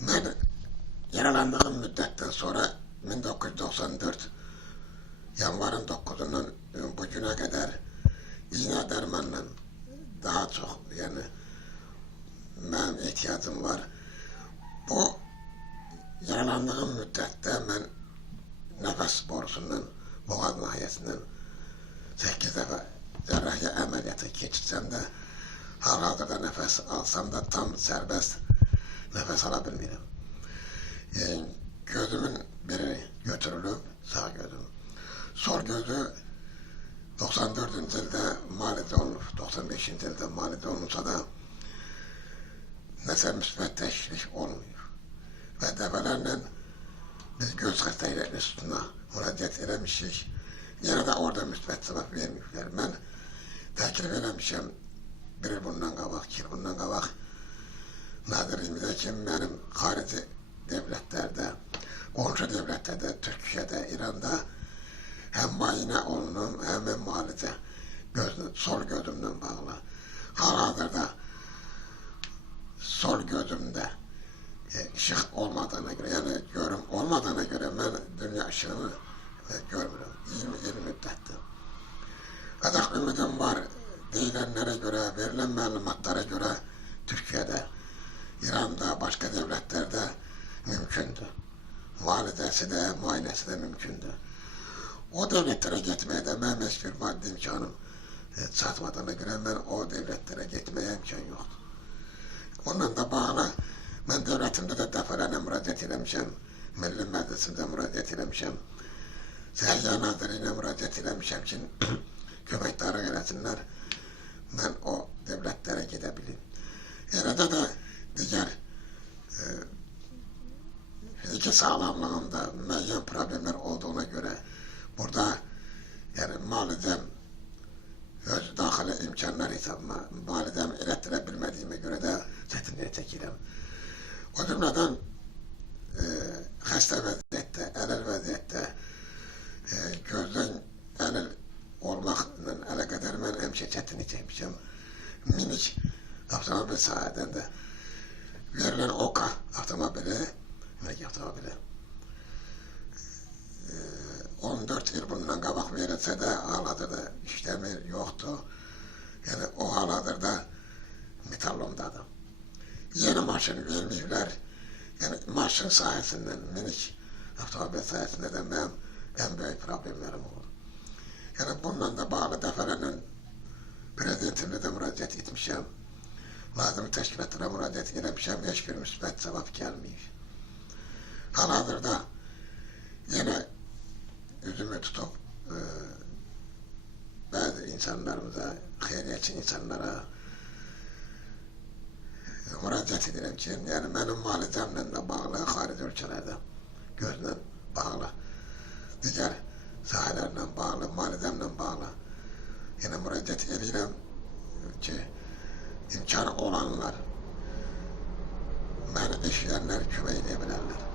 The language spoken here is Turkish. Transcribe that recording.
Ben yaralandığım müddetten sonra 1994 yanvarın 9'undan bugüne kadar iğne dermanla daha çok yani benim ihtiyacım var. Bu yaralandığım müddette ben nefes borusundan, boğaz nahiyesinden 8 defa cerrahi ameliyatı geçirsem de halihazırda nefes alsam da tam serbest nefes alabilmiyorum. Gözümün biri götürülüp sağ gözüm. Sol gözü 94. yılda malide olmuş, 95. yılda malide olmuşsa da nese müsbet teşrih olmuyor. Ve defalarla biz göz hastayla üstüne müracaat eləmişik. Yine de orada müsbet cevap vermişler. Ben teklif eləmişim. Biri bundan qabaq, iki bundan qabaq. Nadiriyimdə ki, benim harici devletlerde, komşu devletlerde, Türkiye'de, İran'da hem muayene olunum hem de muhalece sol gözümden bağlı. Halihazırda sol gözümde ışık olmadığına göre, yani görüm olmadığına göre ben dünya ışığını görmüyorum. 20 yıl müddettir. Ancak ümidim var, deyilenlere göre, verilen malumatlara göre Türkiye'de, İran'da, başka devletlerde mümkündü. Muayenesi de, muayenesi de mümkündü. O devletlere gitmeye de benim hiçbir maddi imkanım çatmadığına göre ben o devletlere gitmeye imkan yoktu. Ondan da bağlı, ben devletimde de defalarla müracaat eləmişəm, Milli Məclisimdə müracaat eləmişəm, Səhiyyə Nazirliyinə müracaat eləmişəm ki, köməkdarlıq eləsinlər, ben o devletlere gidebileyim. Yine de diğer fiziki sağlamlığımda müeyyen problemler olduğuna göre burada yani malidem öz daxili imkanlar hesabıma malidem ilettirebilmediğime göre de çetinliğe çekilem. O cümleden hasta vaziyette, elel vaziyette gözden elel olmakla alakadar ben hemşe çetinlik çekmişim. Minik avtomobil sayesinde verilen OKA avtomobili, minik avtomobili 14 yıl bundan qabaq verilse de halihazırda işlemi yoktu. Yani o halihazırda metallomdadır. Yeni maşın vermeyirler. Yani maşın sayesinden, minik avtomobil sayesinde de benim en büyük problemlerim oldu. Yani bundan da bağlı defalarla prezidentimle de müracaat etmişim. Lazım teşkilatlara müracaat eləmişəm, hiçbir müsbət cevap gelmiyor. Halihazırda yine üzümü tutup bazı insanlarımıza, xeyriyyətçi insanlara müracaat edirəm ki, yani benim müalicəmlə de bağlı, xarici ülkelerde gözlə bağlı, diğer sahalarla bağlı, müalicəmlə bağlı yine müracaat edirəm ki, imkanı olanlar, beni işleyenler kömək edə bilərlər.